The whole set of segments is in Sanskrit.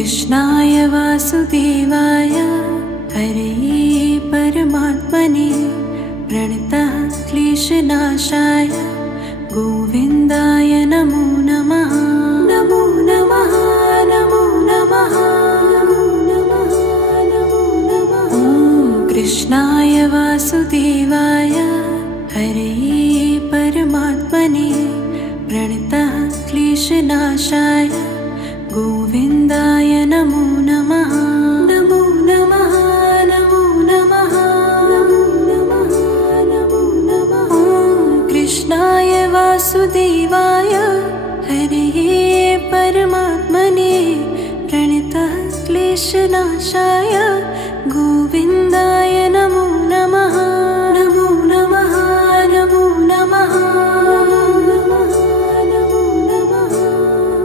कृष्णाय वासुदेवाय हरये परमात्मने प्रणतः क्लेशनाशाय गोविन्दाय नमो नमः। नमो नमः नमो नमः नमो नमः नमो नमः। कृष्णाय वासुदेवाय हरये परमात्मने प्रणतः क्लेशनाशाय गोविन्दाय नमो नमः। नमो नमः नमो नमः नमो नमः नमो नमः। कृष्णाय वासुदेवाय हरये परमात्मने प्रणतः क्लेशनाशाय गोविन्दाय नमो नमः। नमो नमः नमो नमः नमो नमः नमो नमः।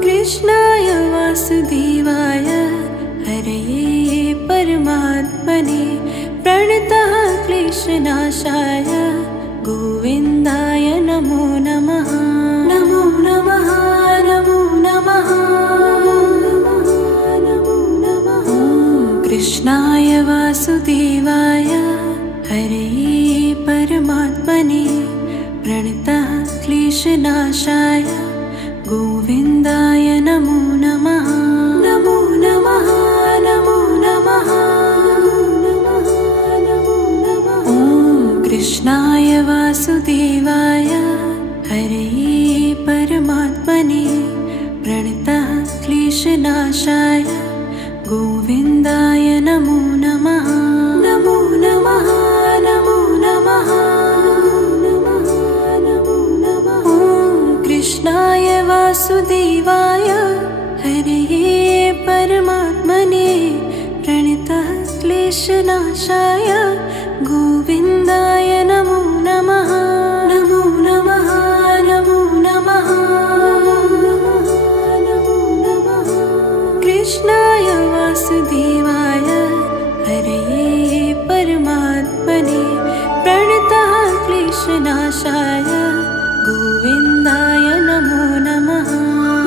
कृष्णाय वासुदेवाय हरये परमात्मने प्रणतः क्लेशनाशाय गोविन्दाय नमो नमः। नमो नमः नमो नमः नमो नमः। कृष्णाय वासुदेवाय हरये परमात्मने प्रणतः क्लेशनाशाय गोविन्दाय नमो नमः। नमो नमः नमो नमः नमो नमः। कृष्णाय वासुदेवाय हरये परमात्मने प्रणतः क्लेशनाशाय गोविन्दाय नमो नमः। नमो नमः नमो नमः नमो नमः। कृष्णाय वासुदेवाय हरये परमात्मने प्रणतः क्लेशनाशाय गोविन्दाय नमो नमः। नमो नमः नमो नमः नमो नमः। कृष्णाय वासुदेवाय हरये परमात्मने प्रणतः क्लेशनाशाय गोविन्दाय नमो नमः।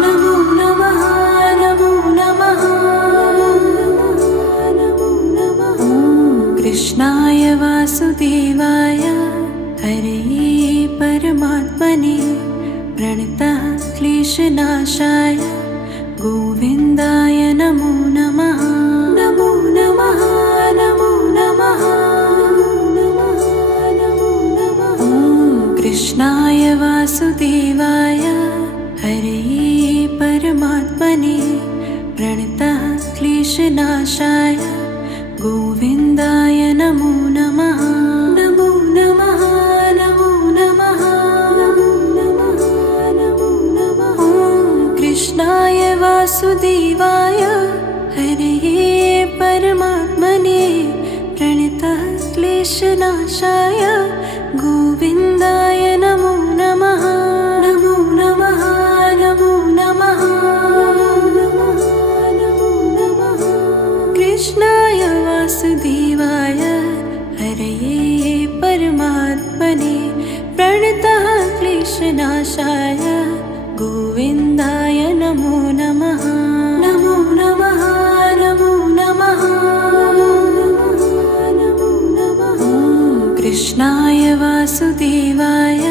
नमो नमः नमो नमः नमो नमः। कृष्णाय वासुदेवाय हरये परमात्मने प्रणतः क्लेशनाशाय गोविन्दाय नमो नमः। नमो नमः नमो नमः नमो नमः। कृष्णाय वासुदेवाय हरये परमात्मने प्रणतः क्लेशनाशाय गोविन्दाय नमो नमः। नमो नमः नमो नमः नमो नमः नमो नमः। कृष्णाय वासुदेवाय हरये परमात्मने प्रणतः क्लेशनाशाय गोविन्दाय नमो नमः। नमो नमः नमो नमः नमो नमः। कृष्णाय वासुदेवाय हरये परमात्मने प्रणतः क्लेशनाशाय गोविन्दाय नमो नमः। नमो नमः नमो नमः नमो नमः। कृष्णाय वासुदेवाय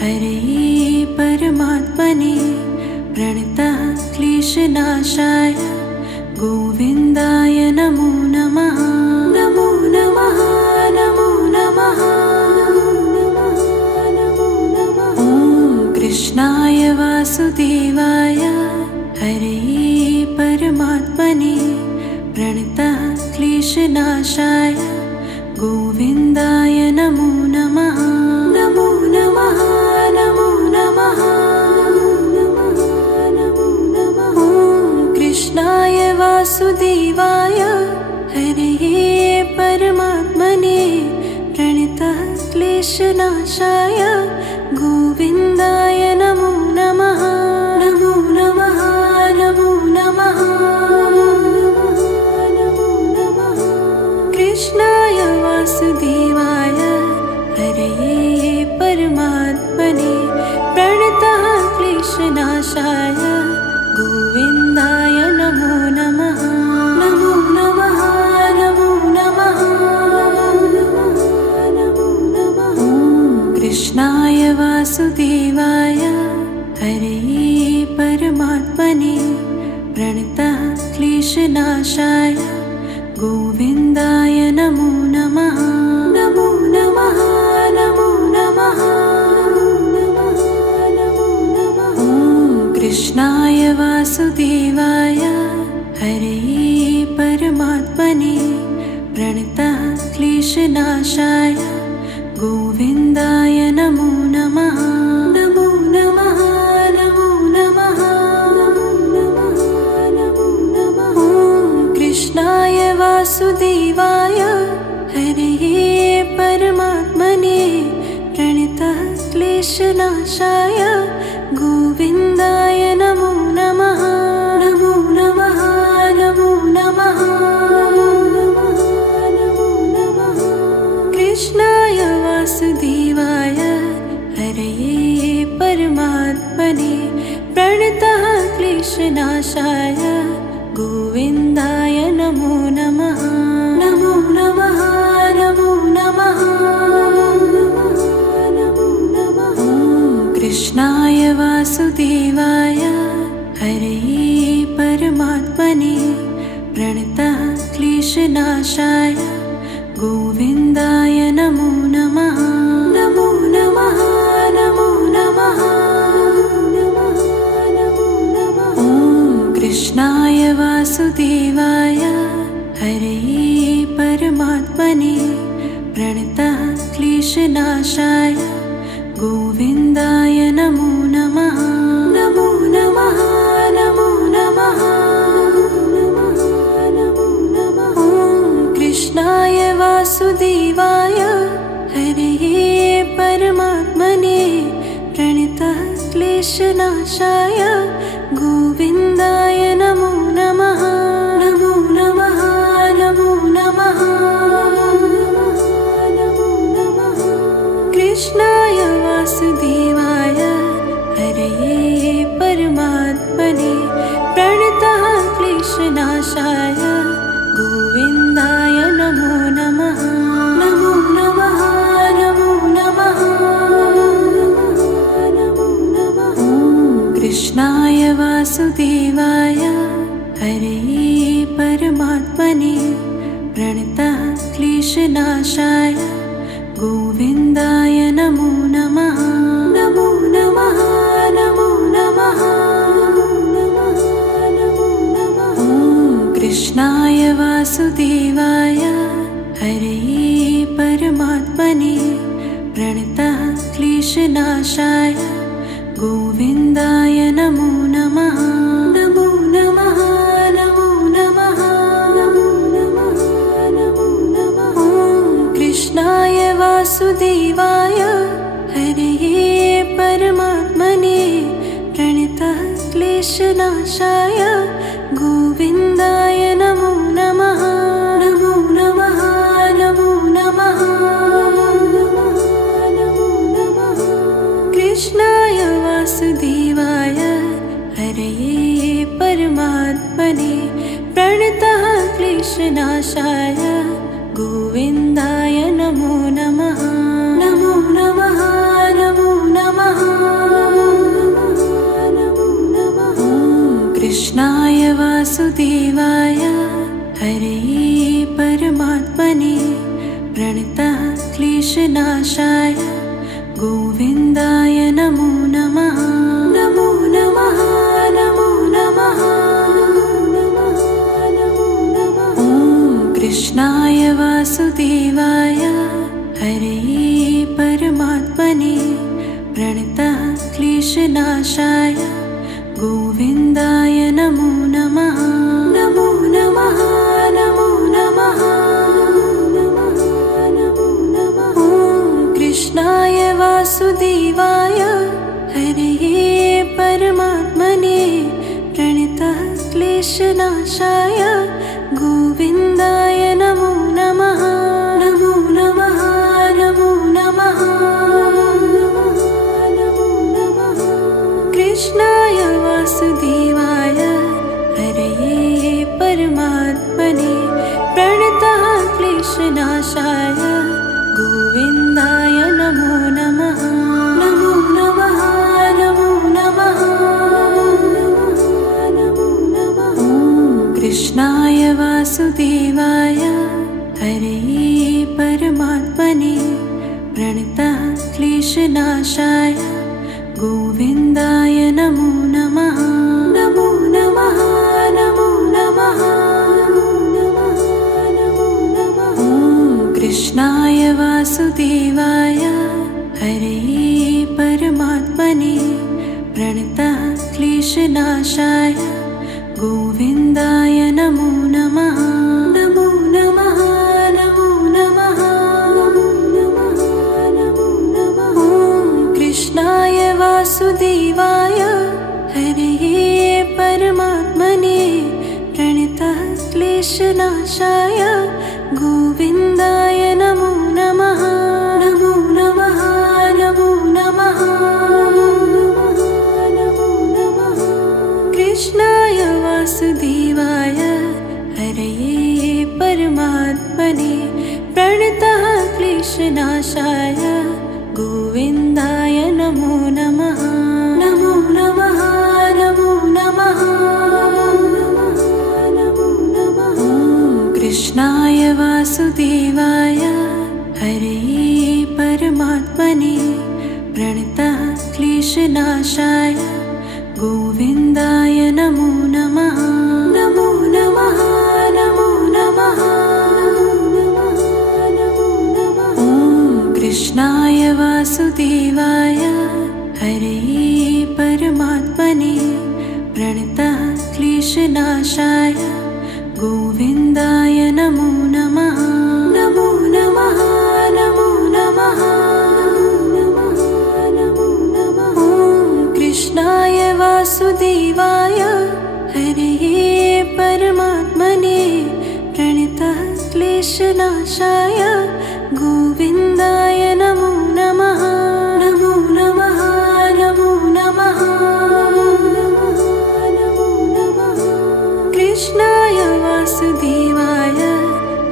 हरये परमात्मने प्रणतः क्लेशनाशाय गोविन्दाय नमो नमः। नमो नमः नमो नमः नमो नमः। कृष्णाय वासुदेवाय हरये परमात्मने प्रणतः क्लेशनाशाय गोविन्दाय नमो नमः। नमो नमः नमो नमः नमो नमः। कृष्णाय वासुदेवाय हरये परमात्मने प्रणतः क्लेशनाशाय गोविन्दाय नमो नमः। नमो नमः नमो नमः नमो नमः। कृष्णाय वासुदेवाय हरये परमात्मने प्रणतः क्लेशनाशाय गोविन्दाय नमो नमः। वासुदेवाय हरे परमात्मने प्रणतः क्लेशनाशाय गोविन्दाय नमो नमः। नमो नमः नमो नमः नमो नमः। ॐ कृष्णाय वासुदेवाय हरे परमात्मने प्रणतः क्लेशनाशाय गोविन्दाय नमो नमः। नमो नमः नमो नमः नमो नमः। ॐ कृष्णाय वासुदेवाय हरे परमात्मने प्रणतः क्लेशनाशाय गोविन्दाय नमो नमः। नमो नमः नमो नमः नमो नमः। कृष्णाय वासुदेवाय हरे परमात्मने प्रणतः क्लेशनाशाय गोविन्दाय नमो नमः। नमो नमः नमो नमः नमो नमः। ॐ कृष्णाय वासुदेवाय हरे परमात्मने प्रणतः क्लेशनाशाय गोविन्दाय नमो नमः। नमो नमः नमो नमः नमो नमः। ॐ कृष्णाय वासुदेवाय हरे परमात्मने प्रणतः क्लेशनाशाय गोविन्दाय नमो नमः। नमो नमः नमो नमः नमो नमः। ॐ कृष्णाय वासुदेवाय हरे परमात्मने प्रणतः क्लेशनाशाय गोविन्दाय नमो नमः। नमो नमः नमो नमः नमो नमः। कृष्णाय वासुदेवाय हरे परमात्मने प्रणतः क्लेशनाशाय गोविन्दाय नमो नमः। नमो नमः नमो नमः नमो नमः। ॐ कृष्णाय वासुदेवाय हरे परमात्मने प्रणतः क्लेशनाशाय गोविन्दाय नमो नमः। नमो नमः नमो नमः नमो नमः। ॐ कृष्णाय वासुदेवाय हरे परमात्मने प्रणतः क्लेशनाशाय गोविन्दाय नमो नमः। नमो नमः नमो नमः नमो नमः। ॐ कृष्णाय वासुदेवाय हरे परमात्मने प्रणतः क्लेशनाशाय गोविन्दाय नमो नमः। नमो नमः नमो नमः नमो नमः। कृष्णाय वासुदेवाय हरे परमात्मने प्रणतः क्लेशनाशाय गोविन्दाय नमो नमः। नमो नमः नमो नमः नमो नमः। ॐ कृष्णाय वासुदेवाय हरे परमात्मने प्रणतः क्लेशनाशाय गोविन्दाय नमो नमः। नमो नमः नमो नमः नमो नमः। ॐ कृष्णाय वासुदेवाय हरे परमात्मने प्रणतः क्लेशनाशाय गोविन्दाय नमो नमः। नमो नमः नमो नमः नमो नमः। ॐ कृष्णाय वासुदेवाय हरे परमात्मने प्रणतः क्लेशनाशाय गोविन्दाय नमो नमः। नमो नमः नमो नमः नमो नमः। कृष्णाय वासुदेवाय हरे परमात्मने प्रणतः क्लेशनाशाय गोविन्दाय नमो नमः। नमो नमः प्रणतः क्लेशनाशाय गोविन्दाय नमो नमः। नमो नमः नमो नमः नमो नमः। ॐ कृष्णाय वासुदेवाय हरये परमात्मने प्रणतः क्लेशनाशाय गोविन्दाय नमो नमः। नमो नमः नमो नमः नमो नमः। ॐ कृष्णाय वासुदेवाय हरये परमात्मने प्रणतः क्लेशनाशाय गोविन्दाय नमो नमः। नमो नमः नमो नमः नमो नमः। कृष्णाय वासुदेवाय हरये परमात्मने प्रणतः क्लेशनाशाय गोविन्दाय नमो नमः। नमो नमः नमो नमः नमो नमः। ॐ कृष्णाय वासुदेवाय हरये परमात्मने प्रणतः क्लेशनाशाय गोविन्दाय नमो नमः। नमो नमः नमो नमः नमो नमः। ॐ कृष्णाय वासुदेवाय हरये परमात्मने प्रणतः क्लेशनाशाय गोविन्दाय नमो नमः। नमो नमः नमो नमः नमो नमः। ॐ कृष्णाय वासुदेवाय हरये परमात्मने प्रणतः क्लेशनाशाय गोविन्दाय नमो नमः। नमो नमः नमो नमः नमो नमः। कृष्णाय वासुदेवाय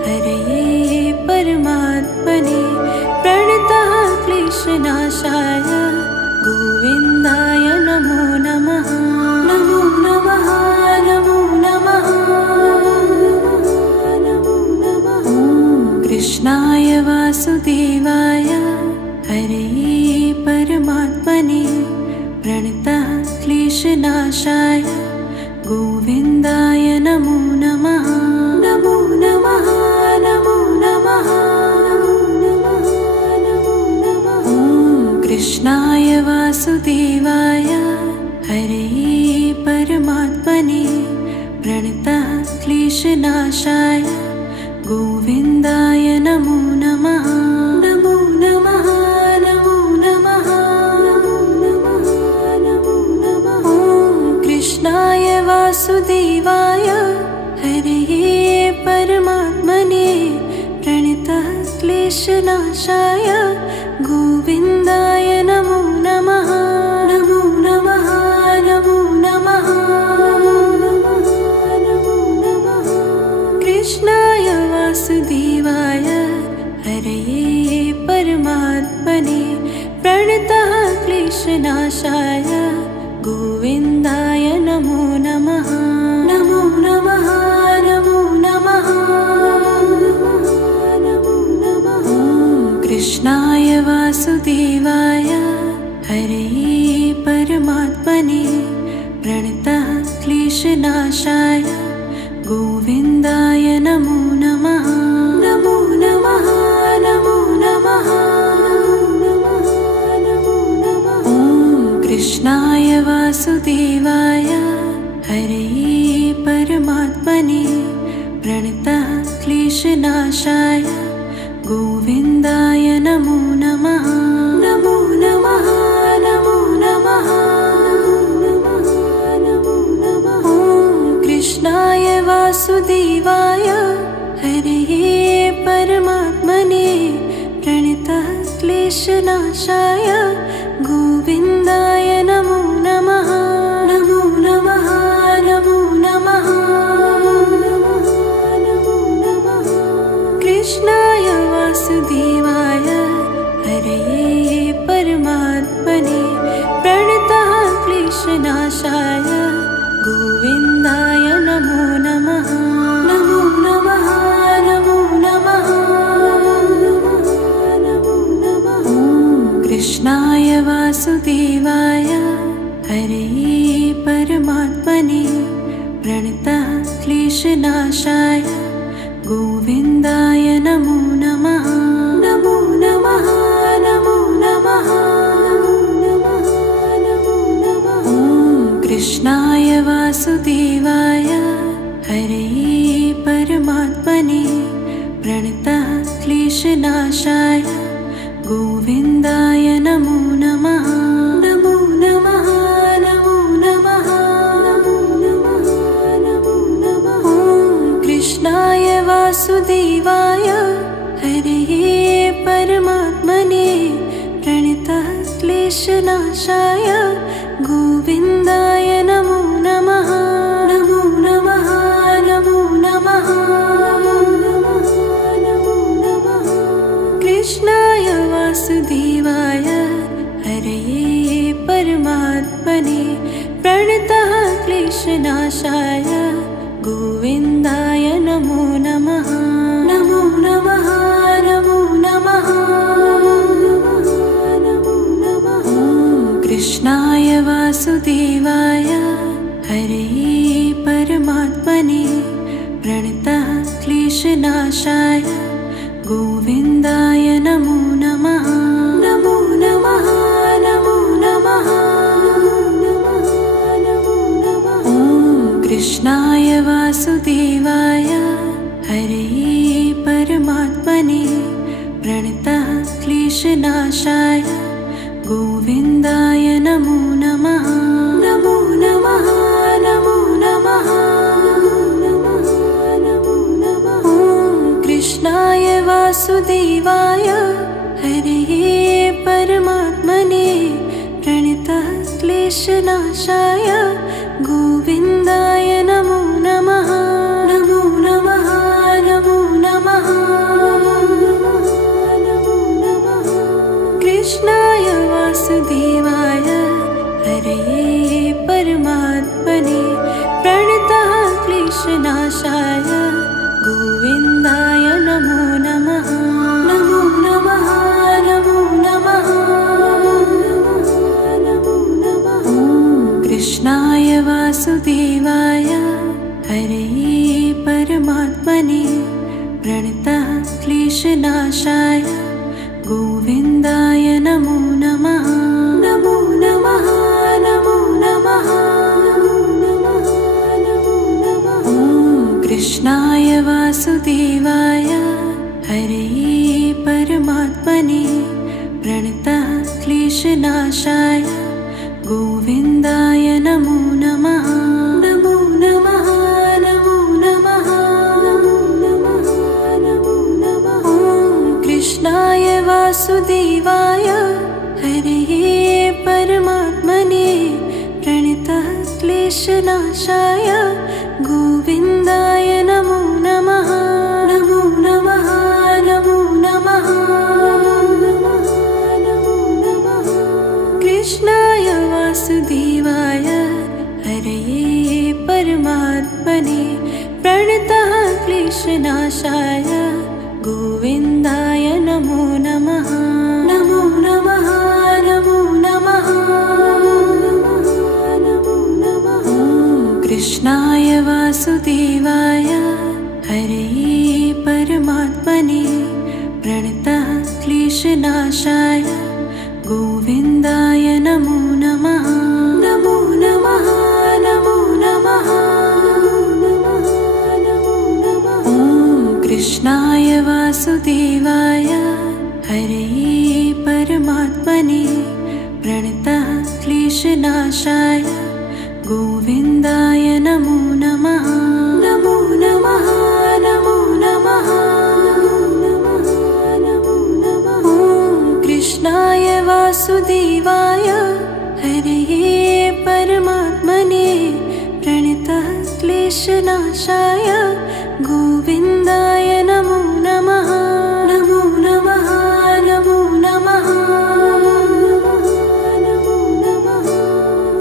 हरये परमात्मने प्रणतः क्लेशनाशाय गोविन्दाय नमो नमः। नमो नमः नमो नमः नमो नमः। ॐ कृष्णाय वासुदेवाय हरये परमात्मने प्रणतः क्लेशनाशाय गोविन्दाय नमो नमः। नमो नमः नमो नमः नमो नमः। ॐ कृष्णाय वासुदेवाय हरये परमात्मने प्रणतः क्लेशनाशाय गोविन्दाय नमो नमः। नमो नमः नमो नमः नमो नमः। ॐ कृष्णाय वासुदेवाय हरये परमात्मने प्रणतः क्लेशनाशाय गोविन्दाय नमो नमः। नमो नमः नमो नमः नमो नमः। कृष्णाय वासुदेवाय हरये परमात्मने प्रणतः क्लेशनाशाय गोविन्दाय नमो नमः। नमो नमः नमो नमः नमो नमः। ॐ कृष्णाय वासुदेवाय हरये परमात्मने प्रणतः क्लेशनाशाय गोविन्दाय नमो नमः। नमो नमः नमो नमः नमो नमः। ॐ कृष्णाय वासुदेवाय हरये परमात्मने प्रणतः क्लेशनाशाय गोविन्दाय नमो नमः। नमो नमः नमो नमः नमो नमः। ॐ कृष्णाय वासुदेवाय हरये परमात्मने प्रणतः क्लेशनाशाय गोविन्दाय नमो नमः। नमो नमः नमो नमः नमो नमः। कृष्णाय वासुदेवाय हरये परमात्मने प्रणतः क्लेशनाशाय गोविन्दाय नमो नमः। नमो नमः नमो नमः नमो नमः। परमात्मने प्रणतः क्लेशनाशाय गोविन्दाय नमो नमः। नमो नमः नमो नमः नमो नमः नमो नमः। ॐ कृष्णाय वासुदेवाय हरये परमात्मने प्रणतः क्लेशनाशाय गोविन्दाय नमो नमः। नमो नमः नमो नमः नमो नमः नमो नमः। ॐ कृष्णाय वासुदेवाय हरये परमात्मने प्रणतः क्लेशनाशाय गोविन्दाय नमो नमः। नमो नमः नमो नमः नमो नमः नमो नमः। कृष्णाय वासुदेवाय हरये परमात्मने प्रणतः क्लेशनाशाय गोविन्दाय नमो नमः। नमो नमः नमो नमः नमो नमः। ॐ कृष्णाय वासुदेवाय हरये परमात्मने प्रणतः क्लेशनाशाय गोविन्दाय नमो नमः। नमो नमः नमो नमः नमो नमः। ॐ कृष्णाय वासुदेवाय हरये परमात्मने प्रणतः क्लेशनाशाय गोविन्दाय नमो नमः। नमो नमः नमो नमः नमो नमः। ॐ कृष्णाय वासुदेवाय हरये परमात्मने प्रणतः क्लेशनाशाय गोविन्दाय नमो नमः। नमो नमः नमो नमः नमो नमः। कृष्णाय वासुदेवाय हरये परमात्मने प्रणतः क्लेशनाशाय गोविन्दाय नमो नमः। नमो नमः नमो नमः नमो नमः। ॐ कृष्णाय वासुदेवाय हरये परमात्मने प्रणतः क्लेशनाशाय गोविन्दाय नमो नमः। नमो नमः नमो नमः नमो नमः। ॐ कृष्णाय वासुदेवाय हरये परमात्मने प्रणतः क्लेशनाशाय गोविन्दाय नमो नमः। नमो नमः नमो नमः नमो नमः। ॐ कृष्णाय वासुदेवाय हरये परमात्मने प्रणतः क्लेशनाशाय गोविन्दाय नमो नमः। नमो नमः नमो नमः नमो नमः। कृष्णाय वासुदेवाय हरये परमात्मने प्रणतः क्लेशनाशाय गोविन्दाय नमो नमः। नमो नमः नमो नमः नमो नमः। ॐ कृष्णाय वासुदेवाय हरये परमात्मने प्रणतः क्लेशनाशाय गोविन्दाय नमो नमः। नमो नमः नमो नमः नमो नमः। ॐ कृष्णाय वासुदेवाय हरये परमात्मने प्रणतः क्लेशनाशाय गोविन्दाय नमो नमः। नमो नमः नमो नमः नमो नमः। ॐ कृष्णाय वासुदेवाय हरये परमात्मने प्रणतः क्लेशनाशाय गोविन्दाय नमो नमः। नमो नमः नमो नमः नमो नमः।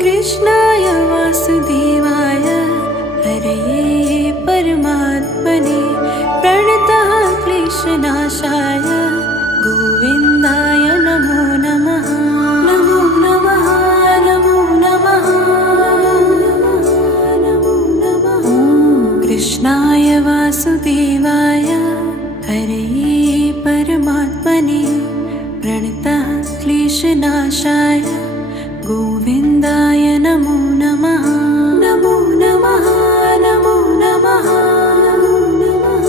कृष्णाय वासुदेवाय हरये परमात्मने प्रणतः क्लेशनाशाय गोविन्दाय नमो नमः। नमो नमः नमो नमः वासुदेवाय हरे परमात्मने प्रणतः क्लेशनाशाय गोविन्दाय नमो नमः। नमो नमः नमो नमः नमो नमः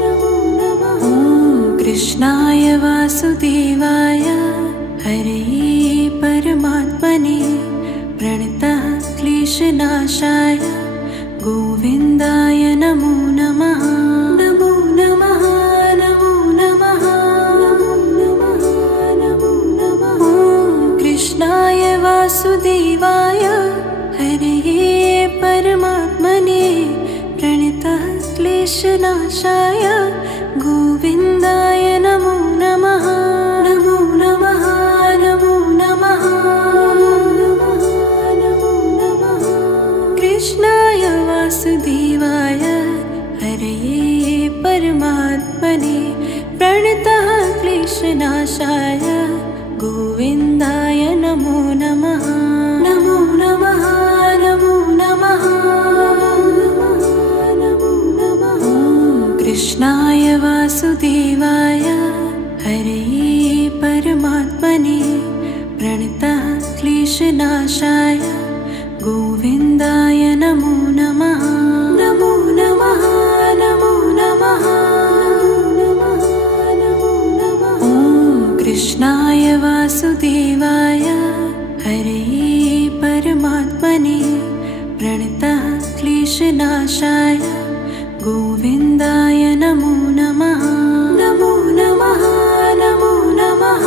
नमो नमः। ॐ कृष्णाय वासुदेवाय हरे परमात्मने प्रणतः क्लेशनाशाय गोविन्दाय नमो नमः। नमो नमः नमो नमः नमो नमः नमो नमः। ॐ कृष्णाय वासुदेवाय हरे परमात्मने प्रणतः क्लेशनाशाय गोविन्दाय नमो नमः। नमो नमः नमो नमः नमो नमः। कृष्णाय वासुदेवाय हरे परमात्मने प्रणतः क्लेशनाशाय गोविन्दाय नमो नमः। नमो नमः नमो नमः नमो नमः। ॐ कृष्णाय वासुदेवाय हरे परमात्मने प्रणतः क्लेशनाशाय गोविन्दाय नमो नमः। नमो नमः नमो नमः नमो नमः। ॐ कृष्णाय वासुदेवाय हरे परमात्मने प्रणतः क्लेशनाशाय गोविन्दाय नमो नमः। नमो नमः नमो नमः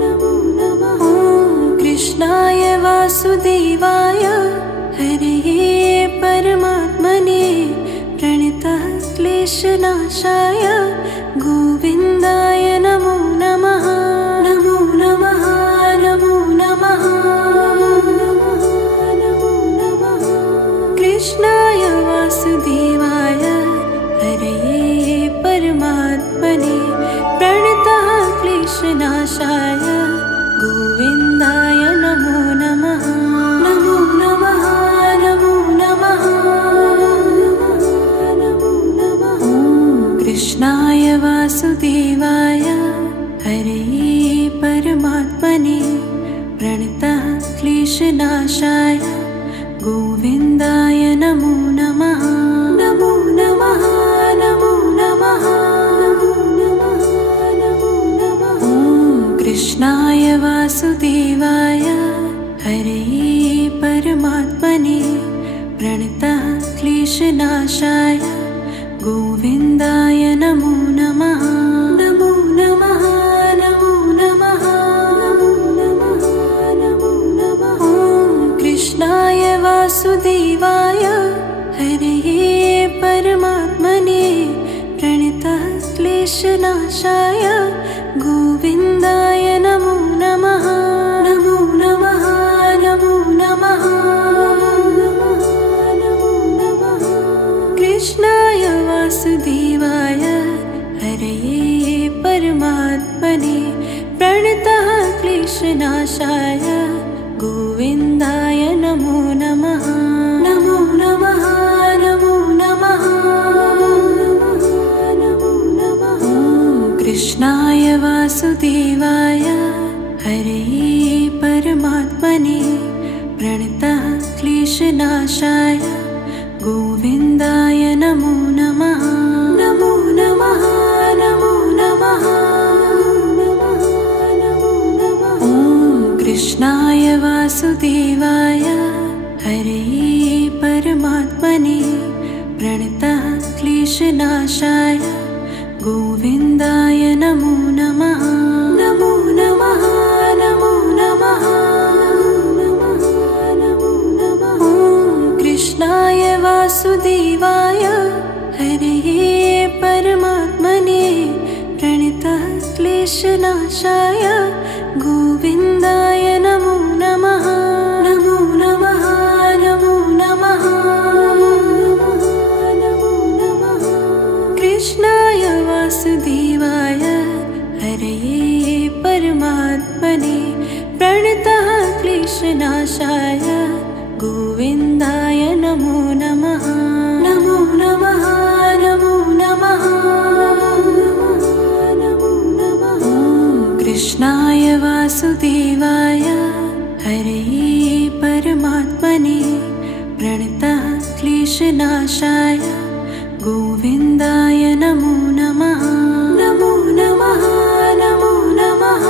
नमो नमः। ॐ कृष्णाय वासुदेवाय हरे परमात्मने प्रणतः क्लेशनाशाय गोविन्दाय नमो नमः। नमो नमः नमो नमः नमो नमः। कृष्णाय वासुदेवाय हरे परमात्मने प्रणतः क्लेशनाशाय गोविन्दाय नमो नमः। नमो नमः नमो नमः नमो नमः। ॐ कृष्णाय वासुदेवाय हरे परमात्मने प्रणतः क्लेशनाशाय गोविन्दाय नमो नमः। नमो नमः नमो नमः नमो नमः। ॐ कृष्णाय वासुदेवाय हरे परमात्मने प्रणतः क्लेशनाशाय गोविन्दाय नमो नमः। नमो नमः नमो नमः नमो नमः। ॐ कृष्णाय वासुदेवाय हरे परमात्मने प्रणतः क्लेशनाशाय गोविन्दाय नमो नमः। नमो नमः नमो नमः नमो नमः। कृष्णाय वासुदेवाय हरे परमात्मने प्रणतः क्लेशनाशाय गोविन्दाय नमो नमः। नमो नमः नमो नमः नमो नमः। ॐ कृष्णाय वासुदेवाय हरे परमात्मने प्रणतः क्लेशनाशाय गोविन्दाय नमो नमः। नमो नमः नमो नमः नमो नमः। ॐ कृष्णाय वासुदेवाय हरे परमात्मने प्रणतः क्लेशनाशाय गोविन्दाय नमो नमः। नमो नमः नमो नमः नमो नमः। ॐ कृष्णाय वासुदेवाय हरे परमात्मने प्रणतः क्लेशनाशाय गोविन्दाय नमो नमः। नमो नमः नमो नमः नमो नमः। कृष्णाय वासुदेवाय हरे परमात्मने प्रणतः क्लेशनाशाय गोविन्दाय नमो नमः। नमो नमः वासुदेवाय हरे परमात्मने प्रणतः क्लेशनाशाय गोविन्दाय नमो नमः। नमो नमः नमो नमः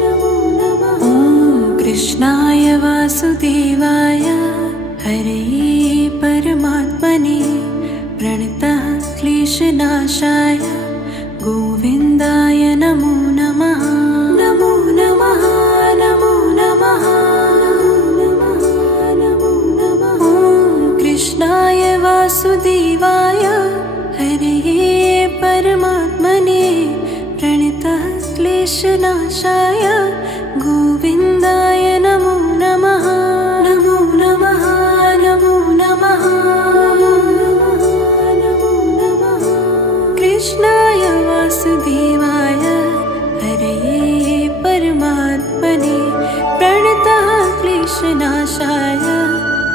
नमो नमः। ॐ कृष्णाय वासुदेवाय हरे परमात्मने प्रणतः क्लेशनाशाय गोविन्दाय नमो नमः। नमो नमः नमो नमः नमो नमः। ॐ कृष्णाय वासुदेवाय हरे परमात्मने प्रणतः क्लेशनाशाय गोविन्दाय नमो नमः। नमो नमः नमो नमः नमो नमः। कृष्णाय वासुदेवाय हरे परमात्मने प्रणतः क्लेशनाशाय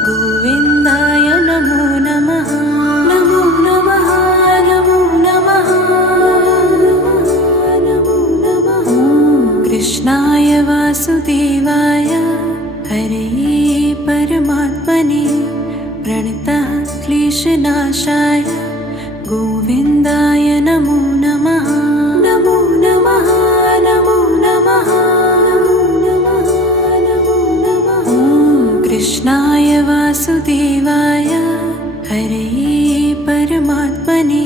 गोविन्दाय नमो नमः। नमो नमः नमो नमः नमो नमः। ॐ कृष्णाय वासुदेवाय हरे परमात्मने प्रणतः क्लेशनाशाय गोविन्दाय नमो नमः। नमो नमः नमो नमः नमो नमः। ॐ कृष्णाय वासुदेवाय हरे परमात्मने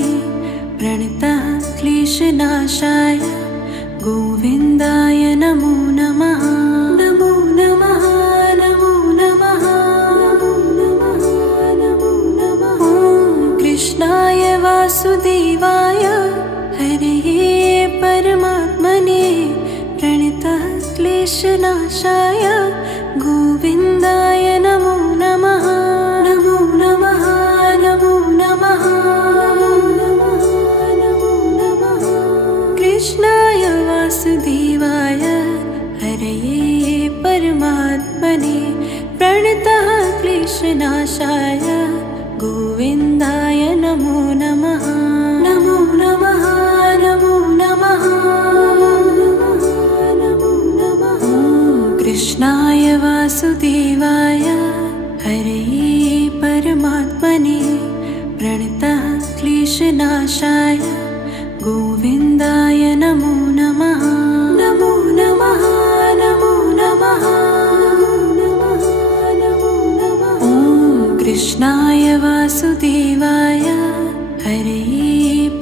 प्रणतः क्लेशनाशाय गोविन्दाय नमो नमः। नमो नमः नमो नमः नमो नमः। ॐ कृष्णाय वासुदेवाय हरे परमात्मने प्रणतः क्लेशनाशाय गोविन्दाय नमो नमः। नमो नमः नमो नमः नमो नमः। कृष्णाय वासुदेवाय हरे परमात्मने प्रणतः क्लेशनाशाय गोविन्दाय नमो नमः। नमो नमः नमो नमः नमो नमः। ॐ कृष्णाय वासुदेवाय हरे परमात्मने प्रणतः क्लेशनाशाय गोविन्दाय नमो नमः। नमो नमः नमो नमः नमो नमः। ॐ कृष्णाय वासुदेवाय हरे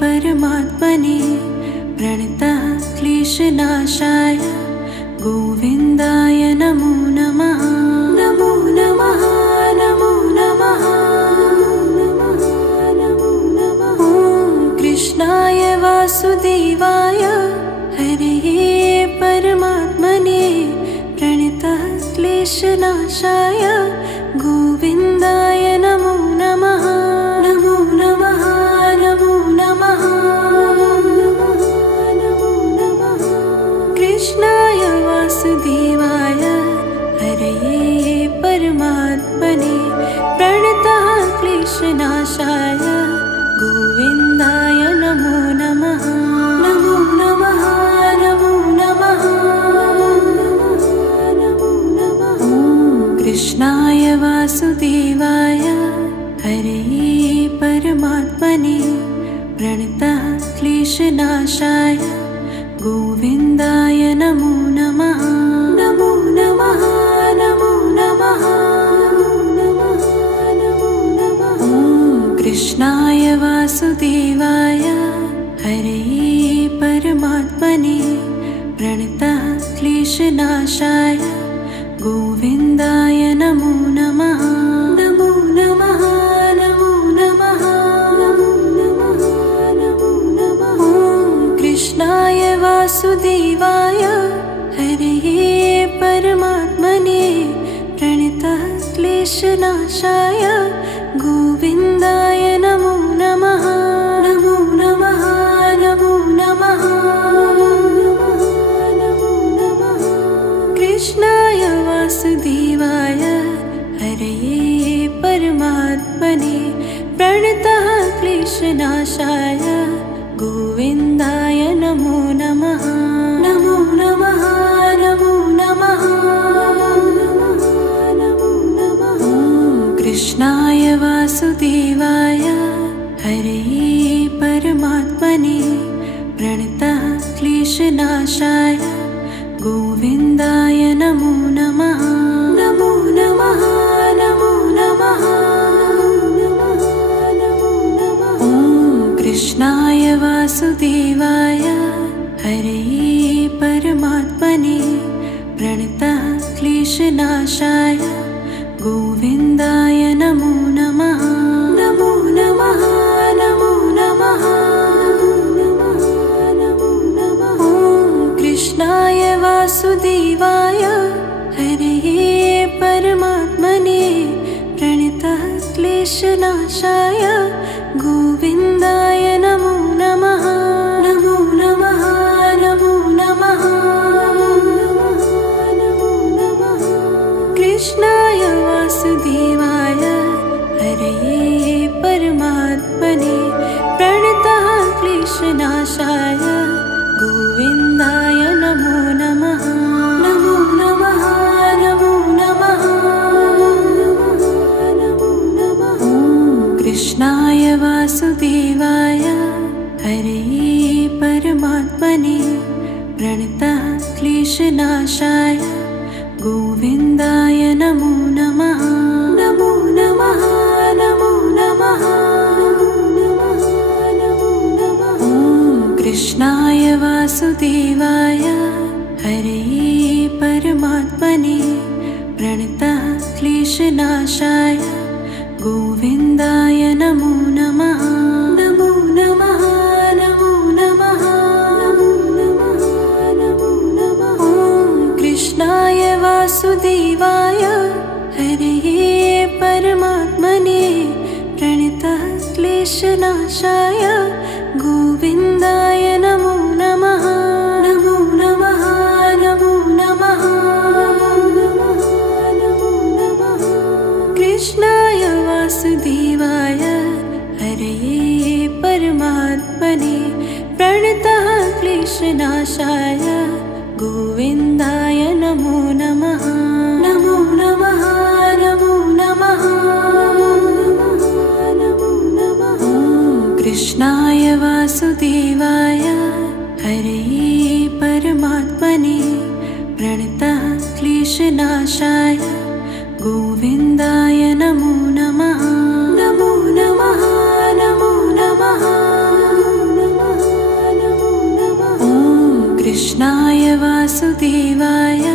परमात्मने प्रणतः क्लेशनाशाय गोविन्दाय नमो नमः। नमो नमः नमो नमः नमो नमः। ॐ कृष्णाय वासुदेवाय हरे परमात्मने प्रणतः क्लेशनाशाय गोविन्दाय नमो नमः। नमो नमः नमो नमः नमो नमः। कृष्णाय वासुदेवाय हरे परमात्मने प्रणतः क्लेशनाशाय गोविन्दाय नमो नमः। नमो नमः नमो नमः नमो नमः। ॐ कृष्णाय वासुदेवाय हरे परमात्मने प्रणतः क्लेशनाशाय गोविन्दाय नमो नमः। नमो नमः नमो नमः नमो नमः। ॐ कृष्णाय वासुदेवाय हरे परमात्मने प्रणतः क्लेशनाशाय गोविन्दाय नमो नमः। नमो नमः नमो नमः नमो नमः। ॐ कृष्णाय वासुदेवाय हरे परमात्मने प्रणतः क्लेशनाशाय गोविन्दाय नमो नमः। नमो नमः नमो नमः नमो नमः। कृष्णाय वासुदेवाय हरे परमात्मने प्रणतः क्लेशनाशाय गोविन्दाय नमो नमः। नमो नमः वासुदेवाय हरे परमात्मने प्रणतः क्लेशनाशाय गोविन्दाय नमो नमः। नमो नमः नमो नमः नमो नमः। ॐ कृष्णाय वासुदेवाय हरे परमात्मने प्रणतः क्लेशनाशाय गोविन्दाय नमो नमः। नमो नमः नमो नमः नमो नमः। ॐ कृष्णाय वासुदेवाय हरे परमात्मने प्रणतः क्लेशनाशाय गोविन्दाय नमो नमः। नमो नमः नमो नमः नमो नमः। कृष्णाय वासुदेवाय हरे परमात्मने प्रणतः क्लेशनाशाय गोविन्दाय नमो नमः। नमो नमः नमो नमः नमो नमः। ॐ कृष्णाय वासुदेवाय हरे परमात्मने प्रणतः क्लेशनाशाय गोविन्दाय नमो नमः। नमो नमः नमो नमः नमो नमः। ॐ कृष्णाय वासुदेवाय हरे परमात्मने प्रणतः क्लेशनाशाय गोविन्दाय नमो नमः। नमो नमः नमो नमः नमो नमः। ॐ कृष्णाय वासुदेवाय हरे परमात्मने प्रणतः क्लेशनाशाय गोविन्दाय नमो नमः। नमो नमः नमो नमः नमो नमः। कृष्णाय वासुदेवाय हरे परमात्मने प्रणतः क्लेशनाशाय गोविन्दाय नमो नमः। नमो नमः नमो नमः नमो नमः। ॐ कृष्णाय वासुदेवाय हरे परमात्मने प्रणतः क्लेशनाशाय गोविन्दाय नमो नमः। नमो नमः नमो नमः नमो नमः। ॐ कृष्णाय वासुदेवाय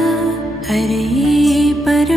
हरे